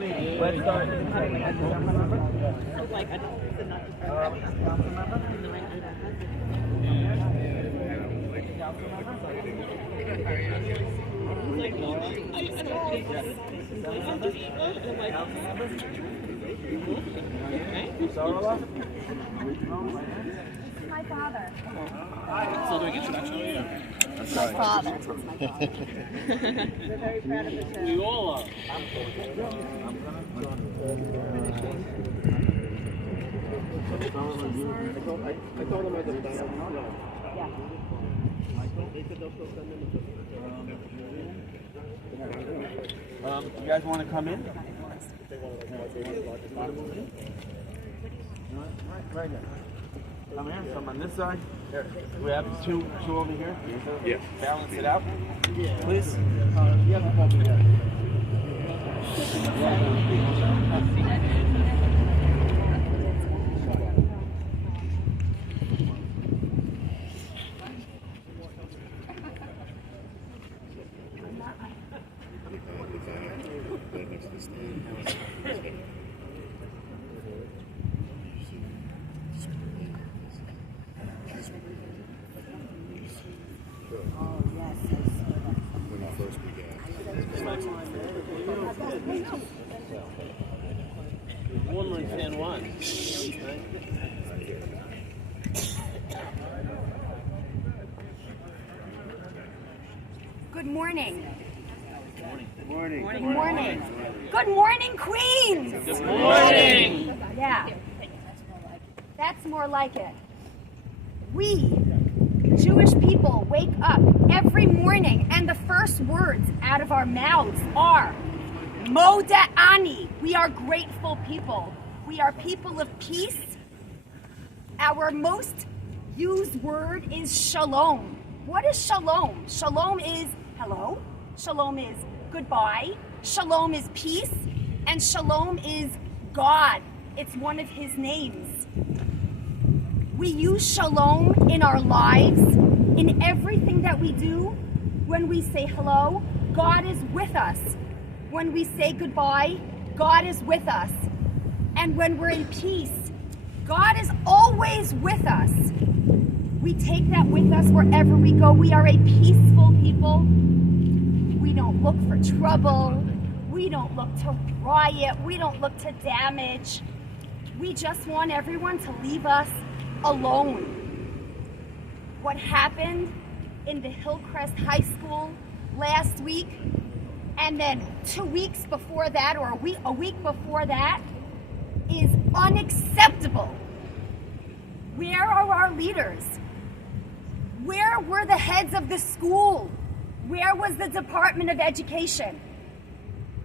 Let's start. My father. Still doing introduction? My father. We're very proud of the show. We all are. I told him I did that. You guys want to come in? Right here. Come here. Some on this side. Here. We have two over here. Yes. Balance it out. Please. You have a problem here. One like San Juan. Good morning. Good morning. Good morning. Good morning, Queens. Good morning. Yeah. That's more like it. We, Jewish people, wake up every morning and the first words out of our mouths are Moda Ani. We are grateful people. We are people of peace. Our most used word is shalom. What is shalom? Shalom is hello. Shalom is goodbye. Shalom is peace. And shalom is God. It's one of his names. We use shalom in our lives, in everything that we do. When we say hello, God is with us. When we say goodbye, God is with us. And when we're in peace, God is always with us. We take that with us wherever we go. We are a peaceful people. We don't look for trouble. We don't look to riot. We don't look to damage. We just want everyone to leave us alone. What happened in the Hillcrest High School last week, and then 2 weeks before that, or a week before that, is unacceptable. Where are our leaders? Where were the heads of the school? Where was the Department of Education?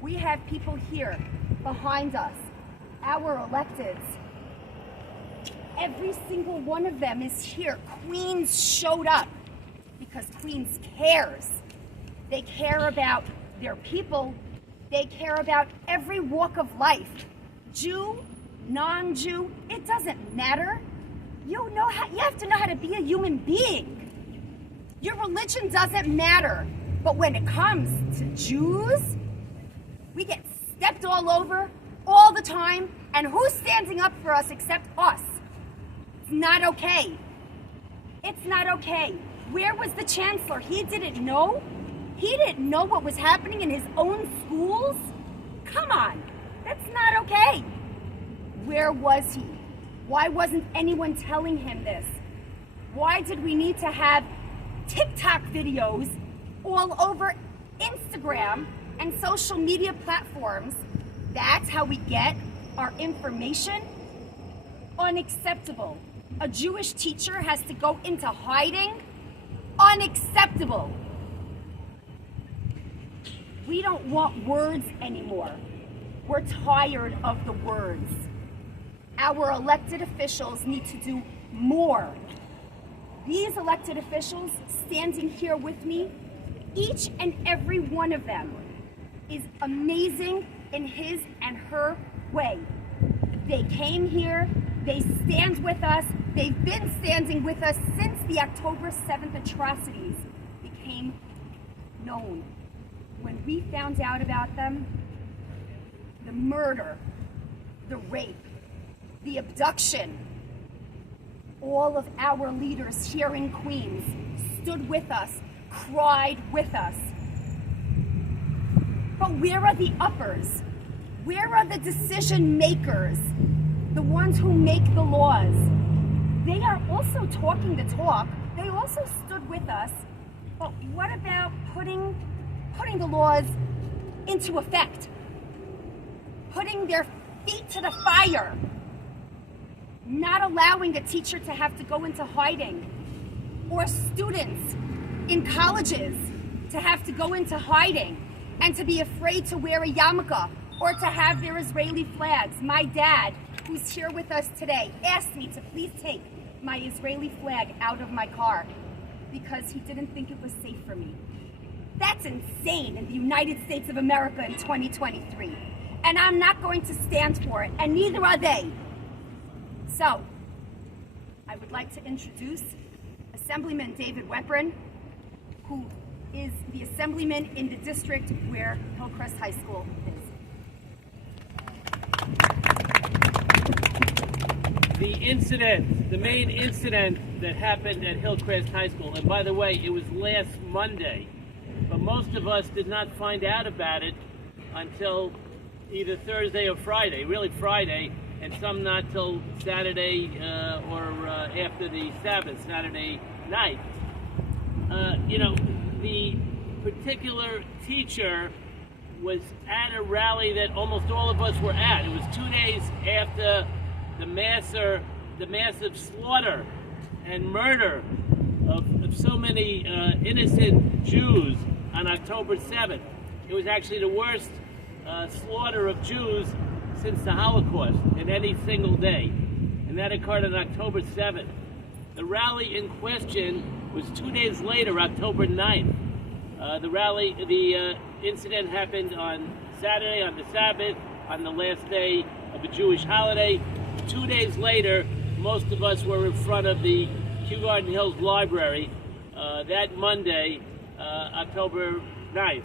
We have people here behind us, our electeds. Every single one of them is here. Queens showed up because Queens cares. They care about their people. They care about every walk of life. Jew, non-Jew, it doesn't matter. You have to know how to be a human being. Your religion doesn't matter. But when it comes to Jews, we get stepped all over all the time. And who's standing up for us except us? It's not okay. It's not okay. Where was the chancellor? He didn't know? He didn't know what was happening in his own schools? Come on, that's not okay. Where was he? Why wasn't anyone telling him this? Why did we need to have TikTok videos all over Instagram and social media platforms? That's how we get our information? Unacceptable. A Jewish teacher has to go into hiding? Unacceptable. We don't want words anymore. We're tired of the words. Our elected officials need to do more. These elected officials standing here with me, each and every one of them is amazing in his and her way. They came here, they stand with us, they've been standing with us since the October 7th atrocities became known. When we found out about them, the murder, the rape, the abduction. All of our leaders here in Queens stood with us, cried with us. But where are the uppers? Where are the decision makers? The ones who make the laws? They are also talking the talk. They also stood with us. But what about putting the laws into effect? Putting their feet to the fire? Not allowing a teacher to have to go into hiding, or students in colleges to have to go into hiding and to be afraid to wear a yarmulke or to have their Israeli flags. My dad, who's here with us today, asked me to please take my Israeli flag out of my car because he didn't think it was safe for me. That's insane in the United States of America in 2023. And I'm not going to stand for it, and neither are they. So, I would like to introduce Assemblyman David Weprin, who is the assemblyman in the district where Hillcrest High School is. The main incident that happened at Hillcrest High School, and by the way, it was last Monday, but most of us did not find out about it until either Thursday or Friday, really Friday, and some not till Saturday or after the Sabbath, Saturday night. The particular teacher was at a rally that almost all of us were at. It was 2 days after the massive slaughter and murder of so many innocent Jews on October 7th. It was actually the worst slaughter of Jews since the Holocaust in any single day, and that occurred on October 7th. The rally in question was 2 days later, October 9th. The incident happened on Saturday, on the Sabbath, on the last day of a Jewish holiday. 2 days later, most of us were in front of the Kew Garden Hills Library that Monday, October 9th.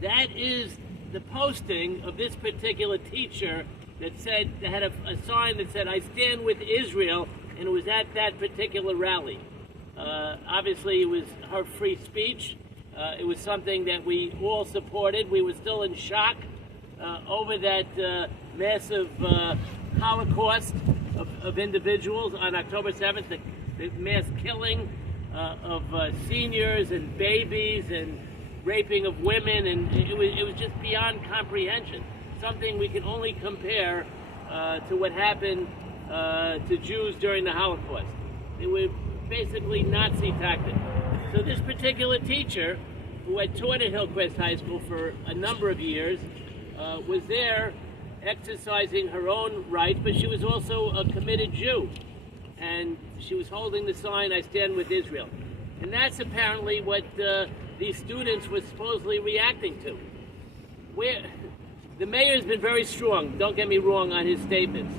That is the posting of this particular teacher that had a sign that said, "I stand with Israel," and it was at that particular rally. Obviously, it was her free speech. It was something that we all supported. We were still in shock over that massive Holocaust of individuals on October 7th, the mass killing of seniors and babies and raping of women, and it was just beyond comprehension. Something we can only compare to what happened to Jews during the Holocaust. They were basically Nazi tactics. So this particular teacher, who had taught at Hillcrest High School for a number of years, was there exercising her own rights, but she was also a committed Jew. And she was holding the sign, "I stand with Israel." And that's apparently what these students were supposedly reacting to. The mayor's been very strong, don't get me wrong, on his statements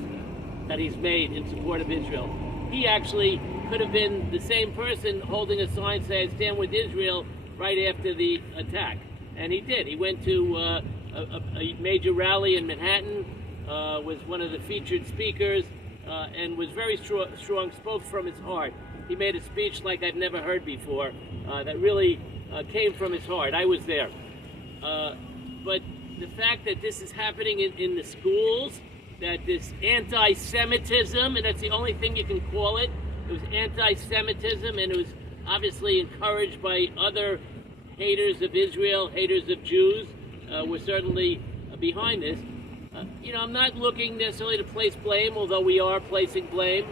that he's made in support of Israel. He actually could have been the same person holding a sign saying, "I stand with Israel," right after the attack. And he did. He went to a major rally in Manhattan, was one of the featured speakers, and was very strong, spoke from his heart. He made a speech like I've never heard before, that really came from his heart. I was there. But the fact that this is happening in the schools, that this anti-Semitism, and that's the only thing you can call it, it was anti-Semitism, and it was obviously encouraged by other haters of Israel, haters of Jews, were certainly behind this. I'm not looking necessarily to place blame, although we are placing blame,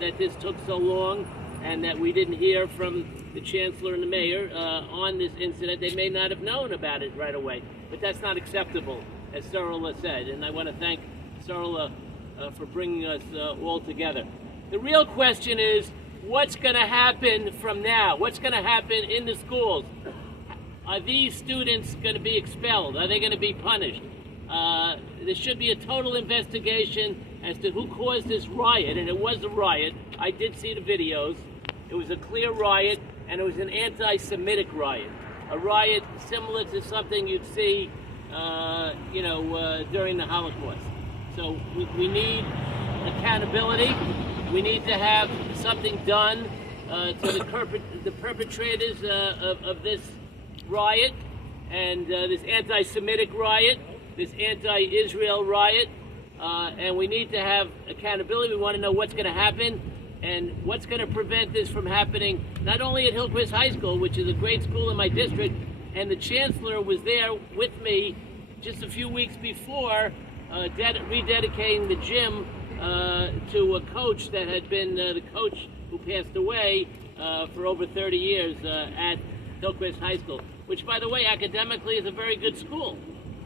that this took so long and that we didn't hear from the chancellor and the mayor on this incident. They may not have known about it right away, but that's not acceptable, as Sarala said, and I want to thank Sarala for bringing us all together. The real question is, what's going to happen from now? What's going to happen in the schools? Are these students going to be expelled? Are they going to be punished? There should be a total investigation as to who caused this riot, and it was a riot. I did see the videos. It was a clear riot, and it was an anti-Semitic riot. A riot similar to something you'd see during the Holocaust. So we need accountability. We need to have something done to the perpetrators of this riot and this anti-Semitic riot, this anti-Israel riot, and we need to have accountability. We want to know what's going to happen and what's going to prevent this from happening, not only at Hillcrest High School, which is a great school in my district, and the chancellor was there with me just a few weeks before rededicating the gym to a coach that had been the coach who passed away for over 30 years at Hillcrest High School, which, by the way, academically is a very good school.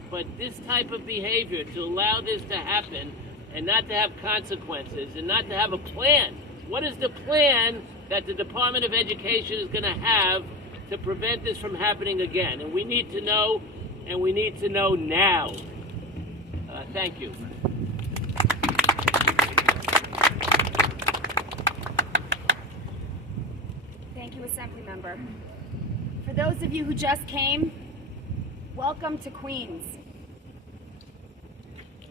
But this type of behavior, to allow this to happen and not to have consequences and not to have a plan. What is the plan that the Department of Education is going to have to prevent this from happening again? And we need to know, and we need to know now. Thank you. Thank you, Assembly Member. For those of you who just came, welcome to Queens.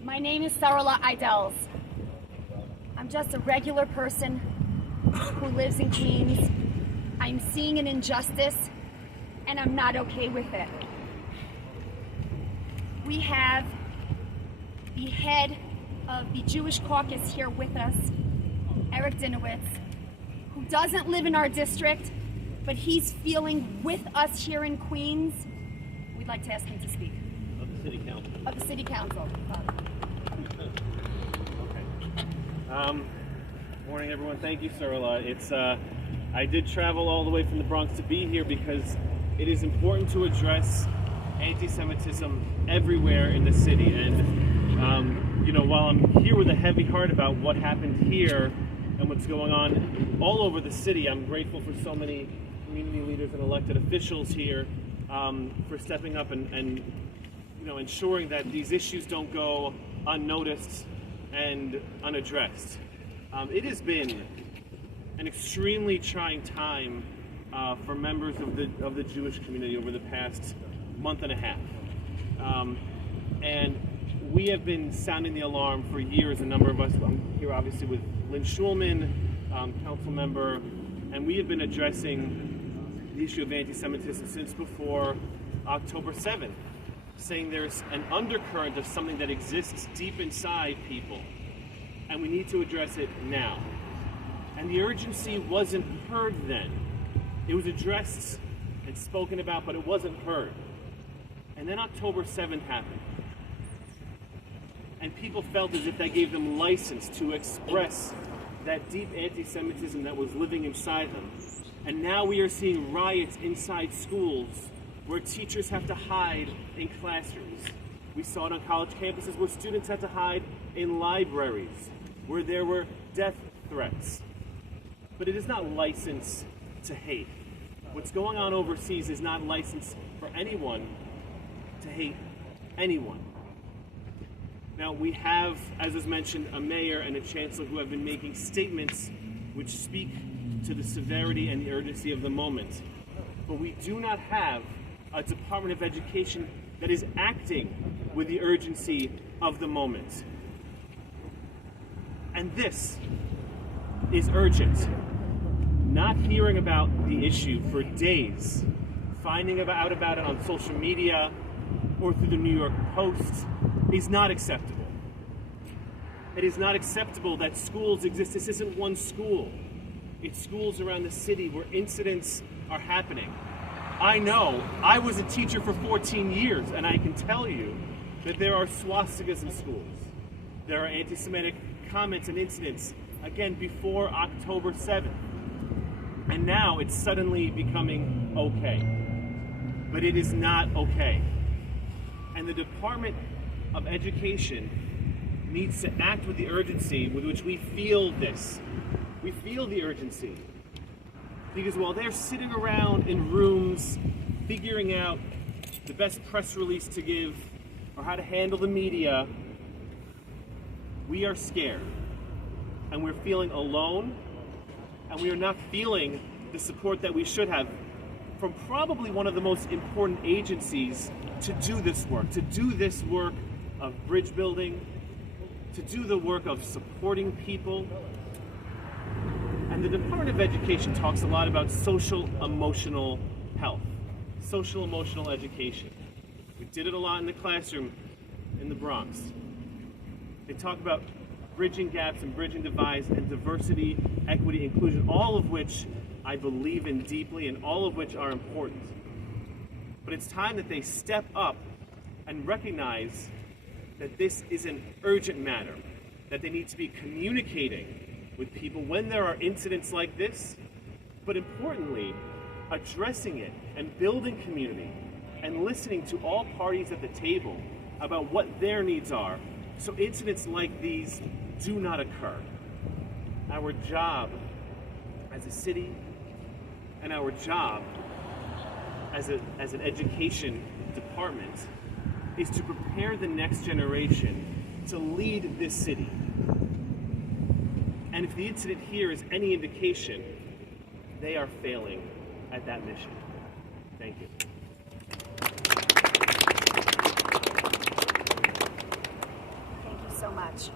My name is Sarala Idels. I'm just a regular person who lives in Queens. I'm seeing an injustice, and I'm not okay with it. We have the head of the Jewish caucus here with us, Eric Dinowitz, who doesn't live in our district, but he's feeling with us here in Queens. We'd like to ask him to speak. Of the City Council. Of the City Council. Morning, everyone. Thank you, Sarala. I did travel all the way from the Bronx to be here because it is important to address anti-Semitism everywhere in the city. And while I'm here with a heavy heart about what happened here and what's going on all over the city, I'm grateful for so many community leaders and elected officials here for stepping up and ensuring that these issues don't go unnoticed and unaddressed. It has been an extremely trying time for members of the Jewish community over the past month and a half. And we have been sounding the alarm for years. A number of us, I'm here obviously with Lynn Schulman, council member, and we have been addressing the issue of anti-Semitism since before October 7th, saying there's an undercurrent of something that exists deep inside people, and we need to address it now. And the urgency wasn't heard then. It was addressed and spoken about, but it wasn't heard. And then October 7th happened. And people felt as if that gave them license to express that deep anti-Semitism that was living inside them. And now we are seeing riots inside schools where teachers have to hide in classrooms. We saw it on college campuses where students had to hide in libraries, where there were death threats. But it is not license to hate. What's going on overseas is not license for anyone to hate anyone. Now, we have, as was mentioned, a mayor and a chancellor who have been making statements which speak to the severity and the urgency of the moment. But we do not have a Department of Education that is acting with the urgency of the moment. And this is urgent. Not hearing about the issue for days, finding out about it on social media or through the New York Post is not acceptable. It is not acceptable that schools exist. This isn't one school. It's schools around the city where incidents are happening. I know, I was a teacher for 14 years, and I can tell you that there are swastikas in schools. There are anti-Semitic comments and incidents, again, before October 7th. And now it's suddenly becoming okay. But it is not okay. And the Department of Education needs to act with the urgency with which we feel this. We feel the urgency. Because while they're sitting around in rooms figuring out the best press release to give or how to handle the media, we are scared. And we're feeling alone, and we are not feeling the support that we should have from probably one of the most important agencies to do this work of bridge building, to do the work of supporting people. And the Department of Education talks a lot about social emotional health, social emotional education. We did it a lot in the classroom in the Bronx. They talk about bridging gaps and bridging divides and diversity, equity, inclusion, all of which I believe in deeply and all of which are important. But it's time that they step up and recognize that this is an urgent matter, that they need to be communicating with people when there are incidents like this, but importantly, addressing it and building community and listening to all parties at the table about what their needs are so incidents like these do not occur. Our job as a city and our job as an education department is to prepare the next generation to lead this city. And if the incident here is any indication, they are failing at that mission. Thank you. Thank you so much.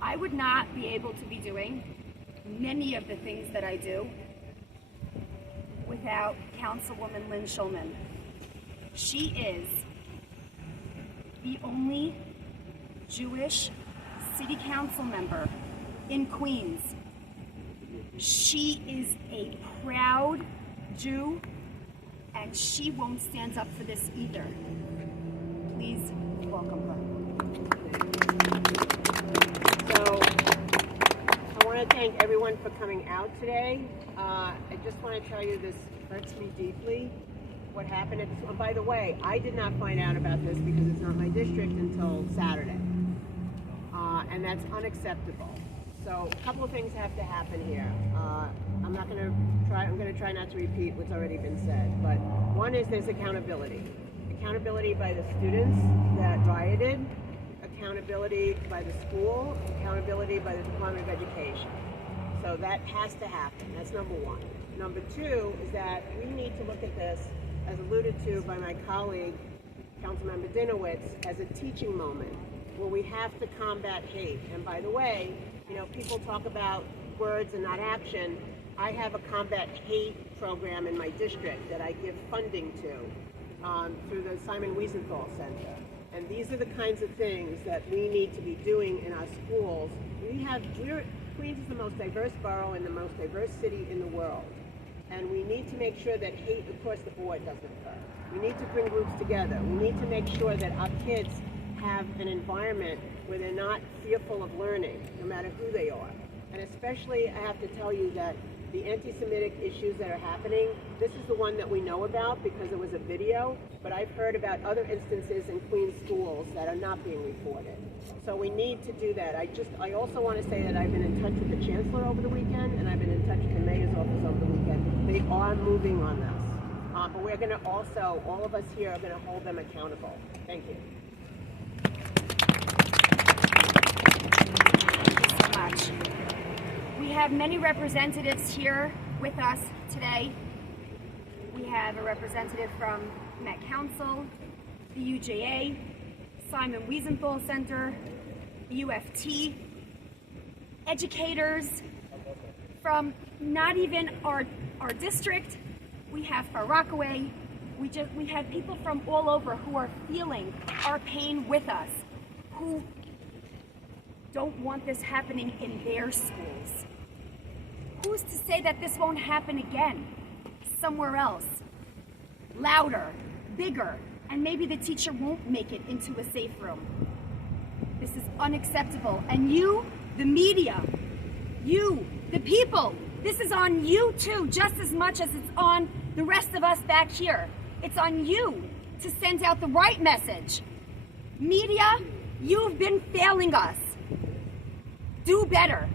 I would not be able to be doing many of the things that I do without Councilwoman Lynn Schulman. She is the only Jewish city council member in Queens. She is a proud Jew, and she won't stand up for this either. Please welcome her. So, I want to thank everyone for coming out today. I just want to tell you this hurts me deeply. What happened at this, by the way, I did not find out about this because it's not my district until Saturday. And that's unacceptable. So a couple of things have to happen here. I'm going to try not to repeat what's already been said, but one is there's accountability. Accountability by the students that rioted, accountability by the school, accountability by the Department of Education. So that has to happen. That's number one. Number two is that we need to look at this, as alluded to by my colleague, Councilmember Dinowitz, as a teaching moment where we have to combat hate. And by the way, you know, people talk about words and not action. I have a combat hate program in my district that I give funding to through the Simon Wiesenthal Center. And these are the kinds of things that we need to be doing in our schools. Queens is the most diverse borough and the most diverse city in the world. And we need to make sure that hate across the board doesn't occur. We need to bring groups together. We need to make sure that our kids have an environment where they're not fearful of learning, no matter who they are. And especially, I have to tell you that the anti-Semitic issues that are happening, this is the one that we know about because it was a video, but I've heard about other instances in Queens schools that are not being reported. So we need to do that. I also want to say that I've been in touch with the Chancellor over the weekend, and I've been in touch with the Mayor's office over the weekend. They are moving on this. But we're going to also, all of us here are going to hold them accountable. Thank you. Thank you so much. We have many representatives here with us today. We have a representative from Met Council, the UJA, Simon Wiesenthal Center, the UFT, educators from not even our district. We have for Rockaway. We have people from all over who are feeling our pain with us, who don't want this happening in their schools. Who's to say that this won't happen again somewhere else? Louder, bigger, and maybe the teacher won't make it into a safe room. This is unacceptable. And you, the media, you, the people, this is on you too, just as much as it's on the rest of us back here. It's on you to send out the right message. Media, you've been failing us. Do better.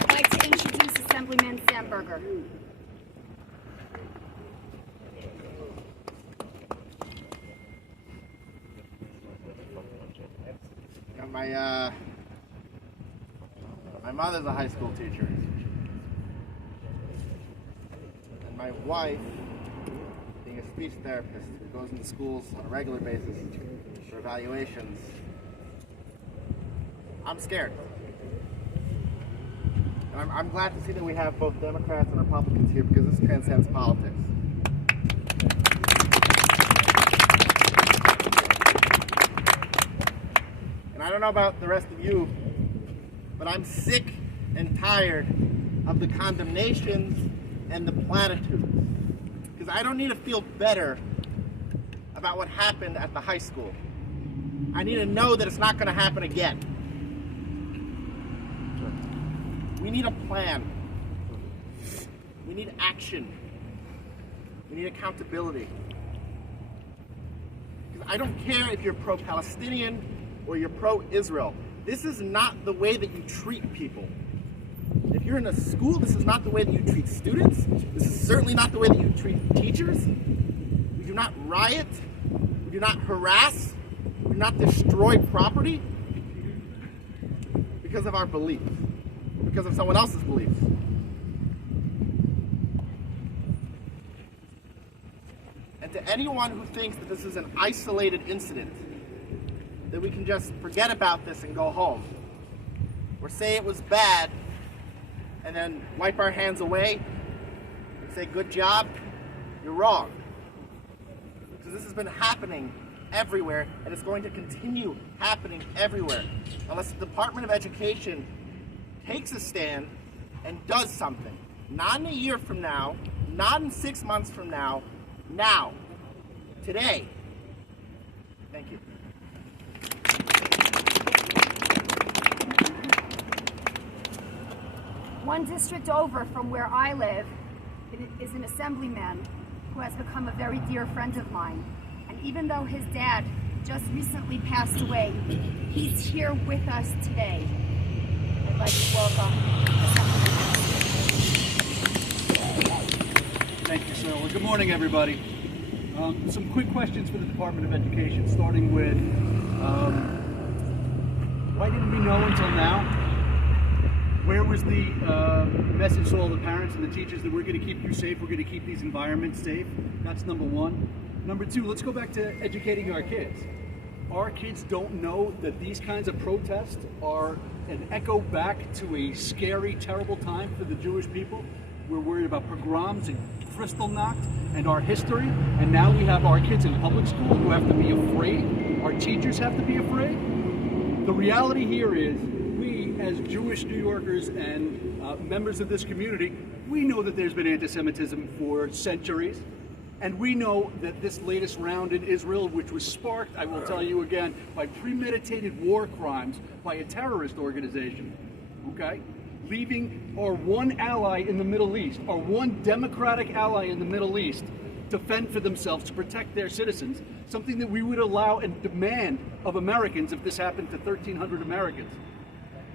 I'd like to introduce Assemblyman Sam Berger. Got my My mother's a high school teacher. And my wife, being a speech therapist who goes into schools on a regular basis for evaluations, I'm scared. And I'm glad to see that we have both Democrats and Republicans here because this transcends politics. And I don't know about the rest of you, but I'm sick and tired of the condemnations and the platitudes. Because I don't need to feel better about what happened at the high school. I need to know that it's not going to happen again. We need a plan. We need action. We need accountability. Because I don't care if you're pro-Palestinian or you're pro-Israel. This is not the way that you treat people. If you're in a school, this is not the way that you treat students. This is certainly not the way that you treat teachers. We do not riot. We do not harass. We do not destroy property because of our beliefs, because of someone else's beliefs. And to anyone who thinks that this is an isolated incident, that we can just forget about this and go home, or say it was bad and then wipe our hands away and say good job, you're wrong. Because this has been happening everywhere, and it's going to continue happening everywhere unless the Department of Education takes a stand and does something. Not in a year from now, not in 6 months from now, now, today. Thank you. One district over from where I live is an assemblyman who has become a very dear friend of mine. And even though his dad just recently passed away, he's here with us today. I'd like to welcome Thank you, sir. Well, good morning, everybody. Some quick questions for the Department of Education, starting with, why didn't we know until now? Where was the message to all the parents and the teachers that we're going to keep you safe, we're going to keep these environments safe? That's number one. Number two, let's go back to educating our kids. Our kids don't know that these kinds of protests are an echo back to a scary, terrible time for the Jewish people. We're worried about pogroms and Kristallnacht and our history, and now we have our kids in public school who have to be afraid. Our teachers have to be afraid. The reality here is, we as Jewish New Yorkers and members of this community, we know that there's been anti-Semitism for centuries. And we know that this latest round in Israel, which was sparked, I will tell you again, by premeditated war crimes by a terrorist organization, okay? Leaving our one ally in the Middle East, our one democratic ally in the Middle East, to fend for themselves, to protect their citizens, something that we would allow and demand of Americans if this happened to 1,300 Americans.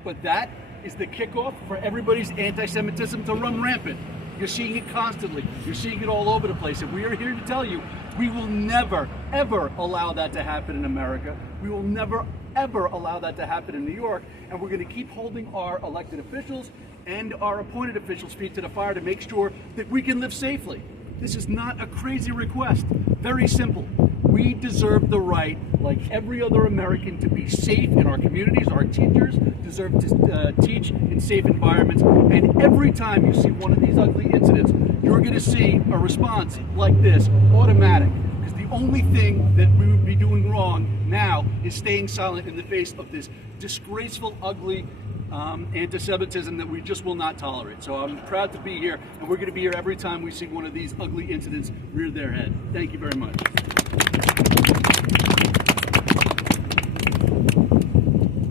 But that is the kickoff for everybody's anti-Semitism to run rampant. You're seeing it constantly. You're seeing it all over the place. And we are here to tell you, we will never, ever allow that to happen in America. We will never, ever allow that to happen in New York. And we're going to keep holding our elected officials and our appointed officials' feet to the fire to make sure that we can live safely. This is not a crazy request. Very simple. We deserve the right, like every other American, to be safe in our communities. Our teachers deserve to teach in safe environments. And every time you see one of these ugly incidents, you're going to see a response like this, automatic. Because the only thing that we would be doing wrong now is staying silent in the face of this disgraceful, ugly anti-Semitism that we just will not tolerate. So I'm proud to be here, and we're going to be here every time we see one of these ugly incidents rear their head. Thank you very much.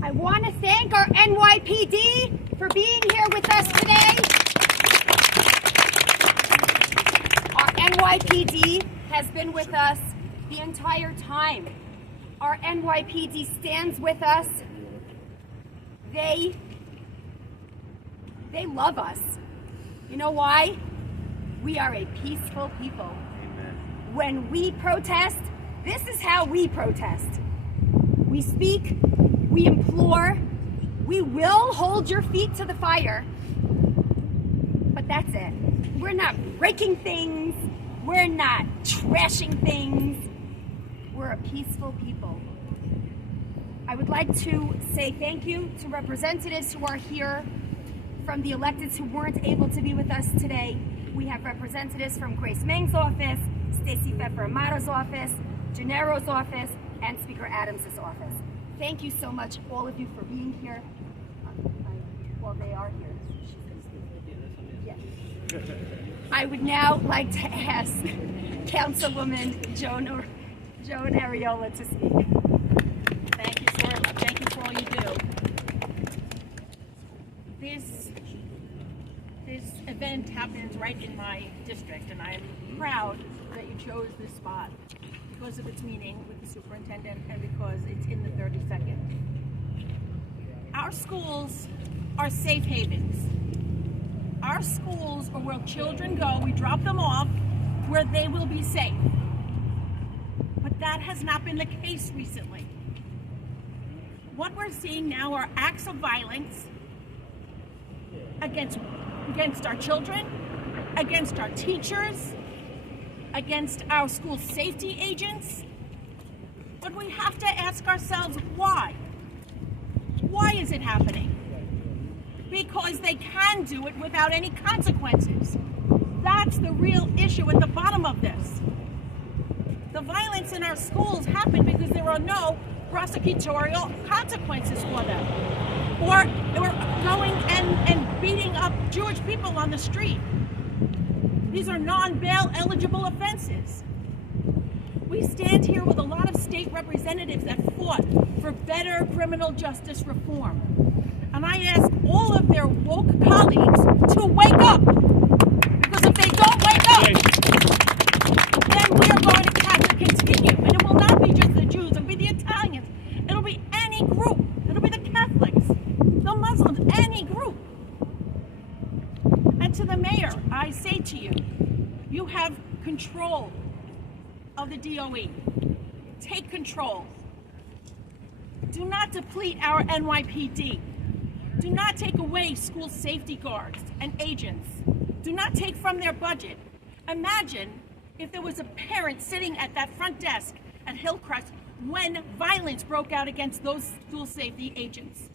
I want to thank our NYPD for being here with us today. Our NYPD has been with us the entire time. Our NYPD stands with us. They love us. You know why? We are a peaceful people. Amen. When we protest, this is how we protest. We speak, we implore, We will hold your feet to the fire, but that's it. We're not breaking things. We're not trashing things. We're a peaceful people. I would like to say thank you to representatives who are here from the electeds who weren't able to be with us today. We have representatives from Grace Meng's office, Stacey Pfeffer Amato's office, Gennaro's office, and Speaker Adams' office. Thank you so much, all of you, for being here. Well, they are here. Yes. I would now like to ask Councilwoman Joan Ariola to speak. Thank you, sir. Thank you for all you do. This event happens right in my district, and I'm proud that you chose this spot because of its meaning with the superintendent and because it's in the 32nd. Our schools are safe havens. Our schools are where children go. We drop them off where they will be safe. But that has not been the case recently. What we're seeing now are acts of violence against our children, against our teachers, against our school safety agents. But we have to ask ourselves why. Why is it happening? Because they can do it without any consequences. That's the real issue at the bottom of this. The violence in our schools happen because there are no prosecutorial consequences for them. Or going and beating up Jewish people on the street. These are non-bail eligible offenses. We stand here with a lot of state representatives that fought for better criminal justice reform. And I ask all of their woke colleagues to wake up. Because if they don't wake up, then we are going to have to continue. And it will not be just the Jews, it'll be the Italians, it'll be any group, it'll be the Catholics, the Muslims, any group. And to the mayor, I say to you, you have control of the DOE. Take control. Do not deplete our NYPD. Do not take away school safety guards and agents. Do not take from their budget. Imagine if there was a parent sitting at that front desk at Hillcrest when violence broke out against those school safety agents.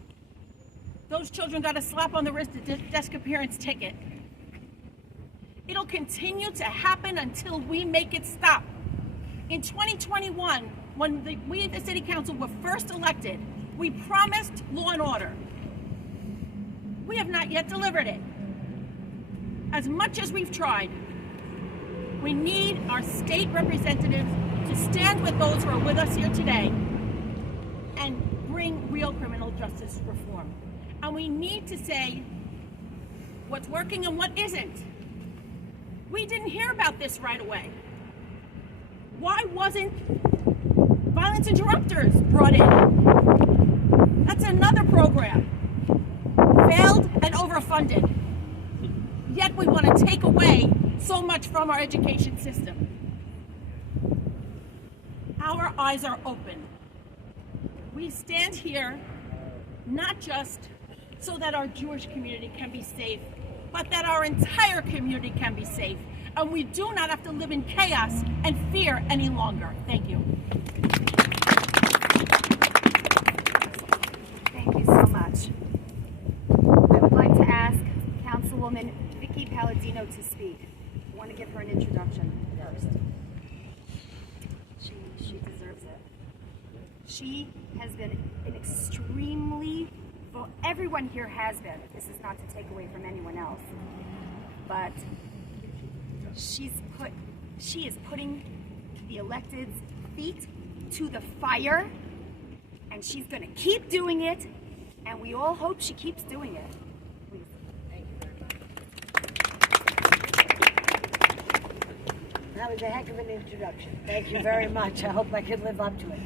Those children got a slap on the wrist, a desk appearance ticket. It'll continue to happen until we make it stop. In 2021, when we at the City Council were first elected, we promised law and order. We have not yet delivered it. As much as we've tried, we need our state representatives to stand with those who are with us here today and bring real criminal justice reform. And we need to say what's working and what isn't. We didn't hear about this right away. Why wasn't violence interrupters brought in? That's another program. Failed and overfunded. Yet we want to take away so much from our education system. Our eyes are open. We stand here not just so that our Jewish community can be safe, but that our entire community can be safe. And we do not have to live in chaos and fear any longer. Thank you. Thank you so much. I would like to ask Councilwoman Vicky Palladino to speak. I want to give her an introduction first. She deserves it. She has been an extremely, well, everyone here has been. This is not to take away from anyone else, but she is putting the electeds' feet to the fire, and she's going to keep doing it, and we all hope she keeps doing it. Please. Thank you very much. That was a heck of an introduction. Thank you very much. I hope I can live up to it.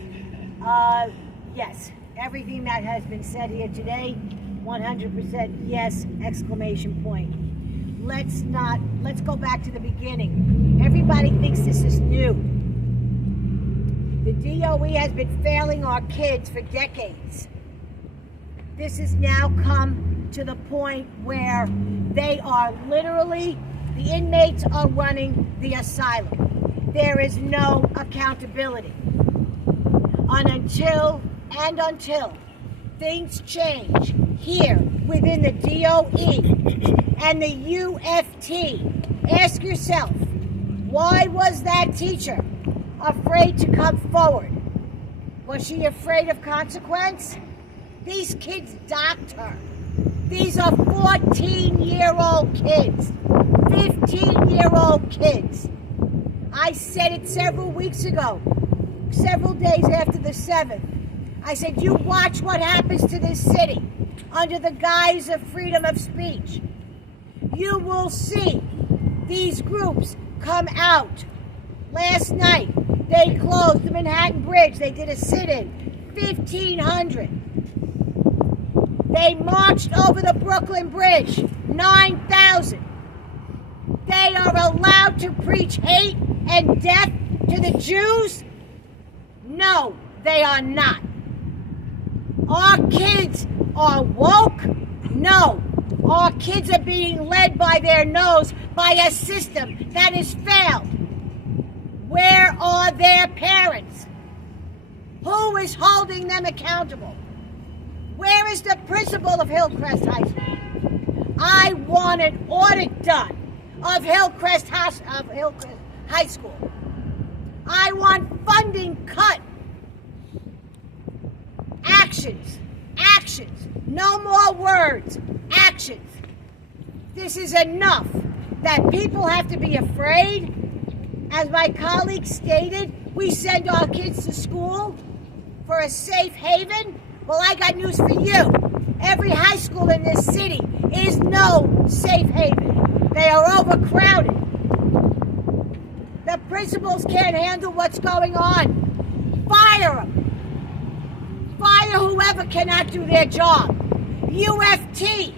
Yes, everything that has been said here today, 100% yes, exclamation point. Let's go back to the beginning. Everybody thinks this is new. The DOE has been failing our kids for decades. This has now come to the point where they are literally, the inmates are running the asylum. There is no accountability. Until things change here within the DOE and the UFT, ask yourself, why was that teacher afraid to come forward? Was she afraid of consequence? These kids docked her. These are 14-year-old kids, 15-year-old kids. I said it several weeks ago, several days after the 7th. I said, you watch what happens to this city under the guise of freedom of speech. You will see these groups come out. Last night, they closed the Manhattan Bridge. They did a sit-in, 1,500. They marched over the Brooklyn Bridge, 9,000. They are allowed to preach hate and death to the Jews? No, they are not. Our kids are woke? No. Our kids are being led by their nose by a system that has failed. Where are their parents? Who is holding them accountable? Where is the principal of Hillcrest High School? I want an audit done of Hillcrest High School. I want funding cut. Actions. No more words. Actions. This is enough. That people have to be afraid. As my colleague stated, we send our kids to school for a safe haven. Well, I got news for you. Every high school in this city is no safe haven. They are overcrowded. The principals can't handle what's going on. Fire them. Fire whoever cannot do their job. UFT,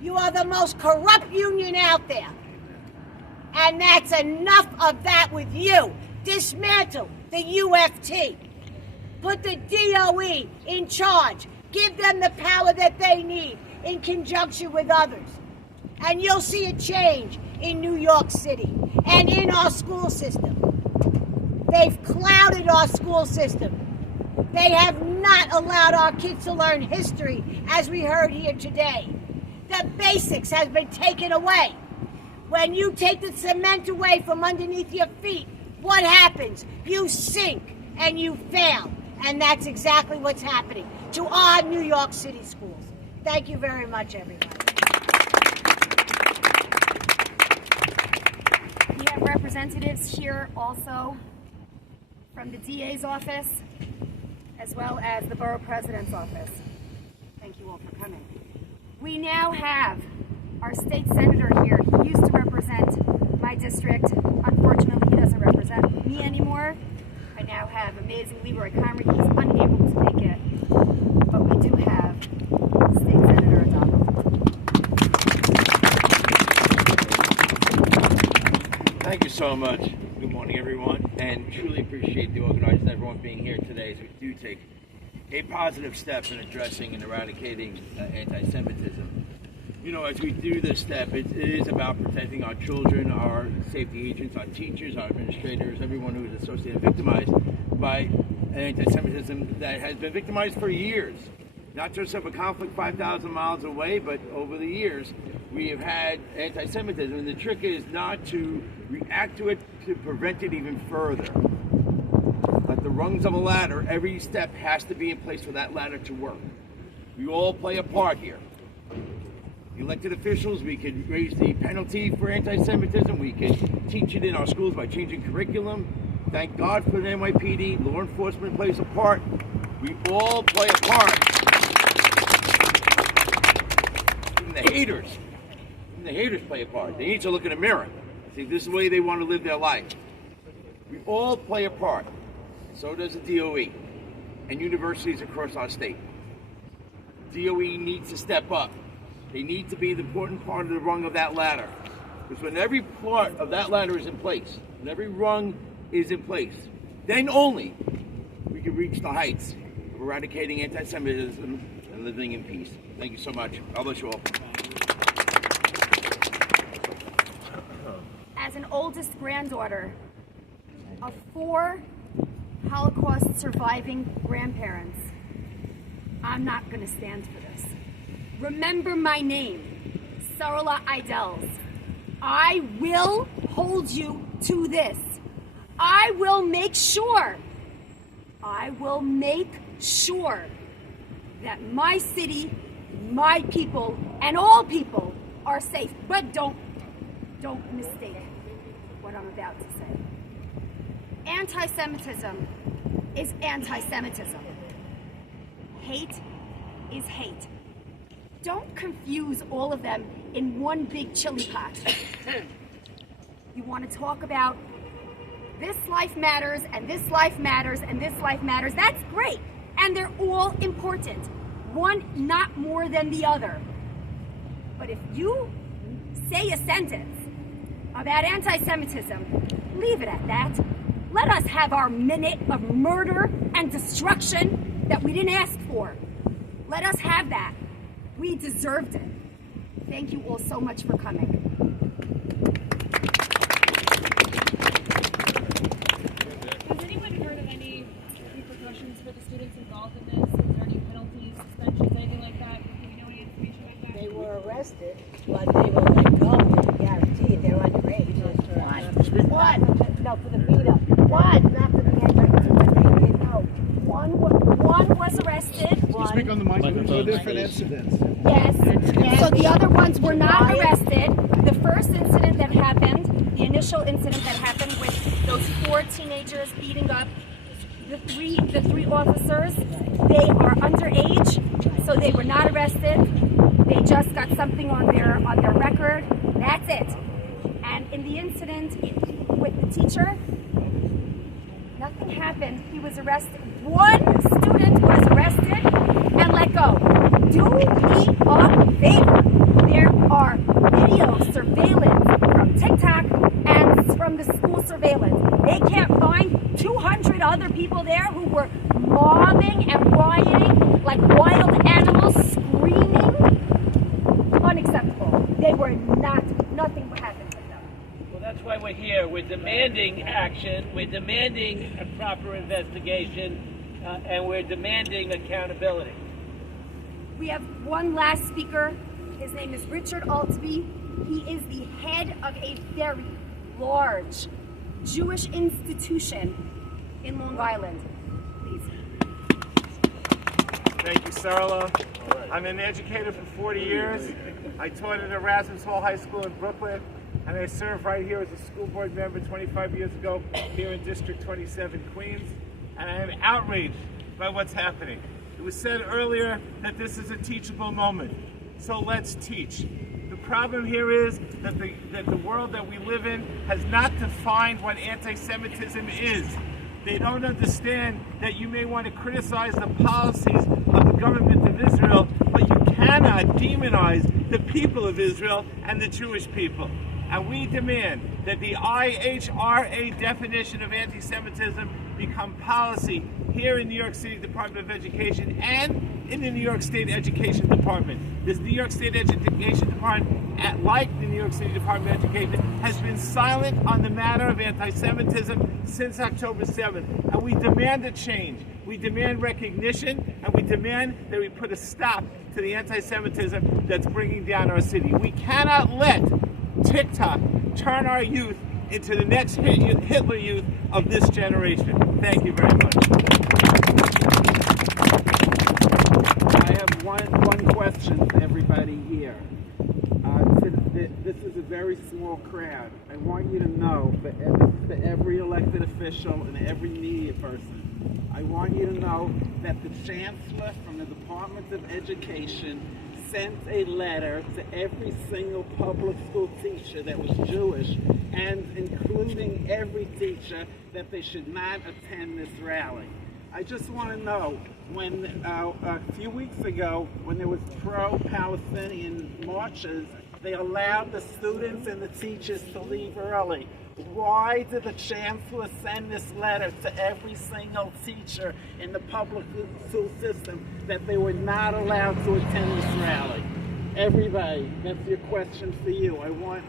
you are the most corrupt union out there. And that's enough of that with you. Dismantle the UFT. Put the DOE in charge. Give them the power that they need in conjunction with others. And you'll see a change in New York City and in our school system. They've clouded our school system. They have not allowed our kids to learn history, as we heard here today. The basics has been taken away. When you take the cement away from underneath your feet, what happens? You sink and you fail. And that's exactly what's happening to our New York City schools. Thank you very much, everybody. We have representatives here also from the DA's office, as well as the Borough President's office. Thank you all for coming. We now have our state senator here. He used to represent my district. Unfortunately, he doesn't represent me anymore. I now have amazing Leroy Conry. He's unable to make it, but we do have State Senator Adolph. Thank you so much. Good morning, everyone, and truly appreciate the organizers and everyone being here today as we do take a positive step in addressing and eradicating anti-Semitism. You know, as we do this step, it is about protecting our children, our safety agents, our teachers, our administrators, everyone who is associated and victimized by anti-Semitism that has been victimized for years. Not just of a conflict 5,000 miles away, but over the years, we have had anti-Semitism. And the trick is not to react to it, to prevent it even further. Like the rungs of a ladder, every step has to be in place for that ladder to work. We all play a part here. Elected officials, we could raise the penalty for anti-Semitism. We could teach it in our schools by changing curriculum. Thank God for the NYPD. Law enforcement plays a part. We all play a part. Even the haters play a part. They need to look in the mirror. See, this is the way they want to live their life. We all play a part. So does the DOE and universities across our state. DOE needs to step up. They need to be the important part of the rung of that ladder. Because when every part of that ladder is in place, when every rung is in place, then only we can reach the heights of eradicating anti-Semitism in living in peace. Thank you so much. God bless you all. As an oldest granddaughter of 4 Holocaust surviving grandparents, I'm not going to stand for this. Remember my name, Sarla Idels. I will hold you to this. I will make sure that my city, my people, and all people are safe. But don't mistake what I'm about to say. Anti-Semitism is anti-Semitism. Hate is hate. Don't confuse all of them in one big chili pot. You want to talk about this life matters, and this life matters, and this life matters. That's great. And they're all important. One not more than the other. But if you say a sentence about anti-Semitism, leave it at that. Let us have our minute of murder and destruction that we didn't ask for. Let us have that. We deserved it. Thank you all so much for coming. Has anyone heard of any repercussions for the students involved in this? Is there any penalties, suspensions, anything like that? Do we know any information like that? They were arrested, but they were let go. Guaranteed, they're underage. What? No, for the beat up. What? Not for the anti-Semitism. They did no. One was arrested. Speak on the microphone. 2 different incidents. Yes. So the other ones were not arrested. The first incident that happened, the initial incident that happened with those 4 teenagers beating up the three officers, they are underage, so they were not arrested. They just got something on their record. That's it. And in the incident with the teacher, nothing happened. He was arrested. 1 student was arrested and let go. Do me a favor. There are video surveillance from TikTok and from the school surveillance. They can't find 200 other people there who were mobbing and rioting like wild animals, screaming. Unacceptable. They were nothing happened with them. Well, that's why we're here. We're demanding action. We're demanding a proper investigation. And we're demanding accountability. We have one last speaker. His name is Richard Altby. He is the head of a very large Jewish institution in Long Island. Please. Thank you, Sarla. I'm an educator for 40 years. I taught at Erasmus Hall High School in Brooklyn, and I served right here as a school board member 25 years ago here in District 27, Queens. And I am outraged by what's happening. It was said earlier that this is a teachable moment, so let's teach. The problem here is that the world that we live in has not defined what anti-Semitism is. They don't understand that you may want to criticize the policies of the government of Israel, but you cannot demonize the people of Israel and the Jewish people. And we demand that the IHRA definition of anti-Semitism become policy here in New York City Department of Education and in the New York State Education Department. This New York State Education Department, like the New York City Department of Education, has been silent on the matter of anti-Semitism since October 7th. And we demand a change. We demand recognition, and we demand that we put a stop to the anti-Semitism that's bringing down our city. We cannot let TikTok turn our youth into the next Hitler youth of this generation. Thank you very much. I have one question to everybody here. This is a very small crowd. I want you to know, for every elected official and every media person, I want you to know that the Chancellor from the Department of Education sent a letter to every single public school teacher that was Jewish, and including every teacher, that they should not attend this rally. I just want to know, when a few weeks ago, when there was pro-Palestinian marches, they allowed the students and the teachers to leave early. Why did the chancellor send this letter to every single teacher in the public school system that they were not allowed to attend this rally? Everybody, that's your question for you. I want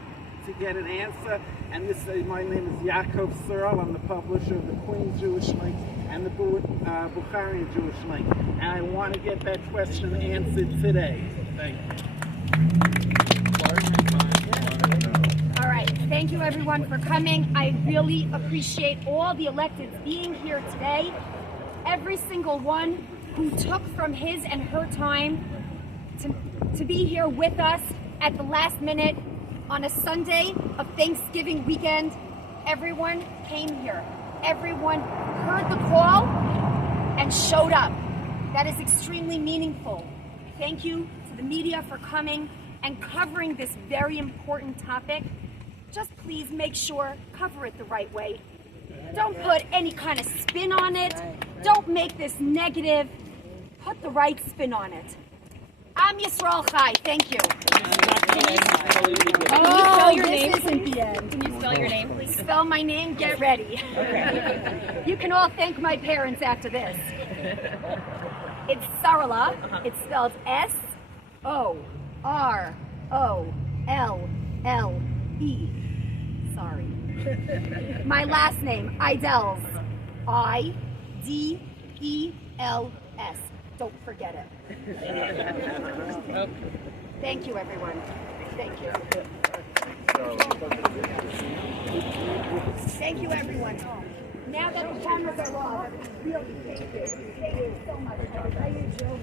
to get an answer. And my name is Yaakov Searle. I'm the publisher of the Queens Jewish Link and the Bukharian Jewish Link. And I want to get that question answered today. Thank you. All right, thank you everyone for coming. I really appreciate all the electeds being here today. Every single one who took from his and her time to be here with us at the last minute on a Sunday of Thanksgiving weekend. Everyone came here. Everyone heard the call and showed up. That is extremely meaningful. Thank you to the media for coming and covering this very important topic. Just please make sure, cover it the right way. Don't put any kind of spin on it. Don't make this negative. Put the right spin on it. Am Yisrael Chai. Thank you. Can you spell your name, this isn't please? the end. Can you spell your name, please? Spell my name, get ready. You can all thank my parents after this. It's Sarala. It's spelled S-O-R-O-L-L-E. Sorry. My last name, Idels. I-D-E-L-S. Don't forget it. Thank you, everyone. Thank you. Thank you, everyone. Now that the cameras are off, really thank you. Thank you so much.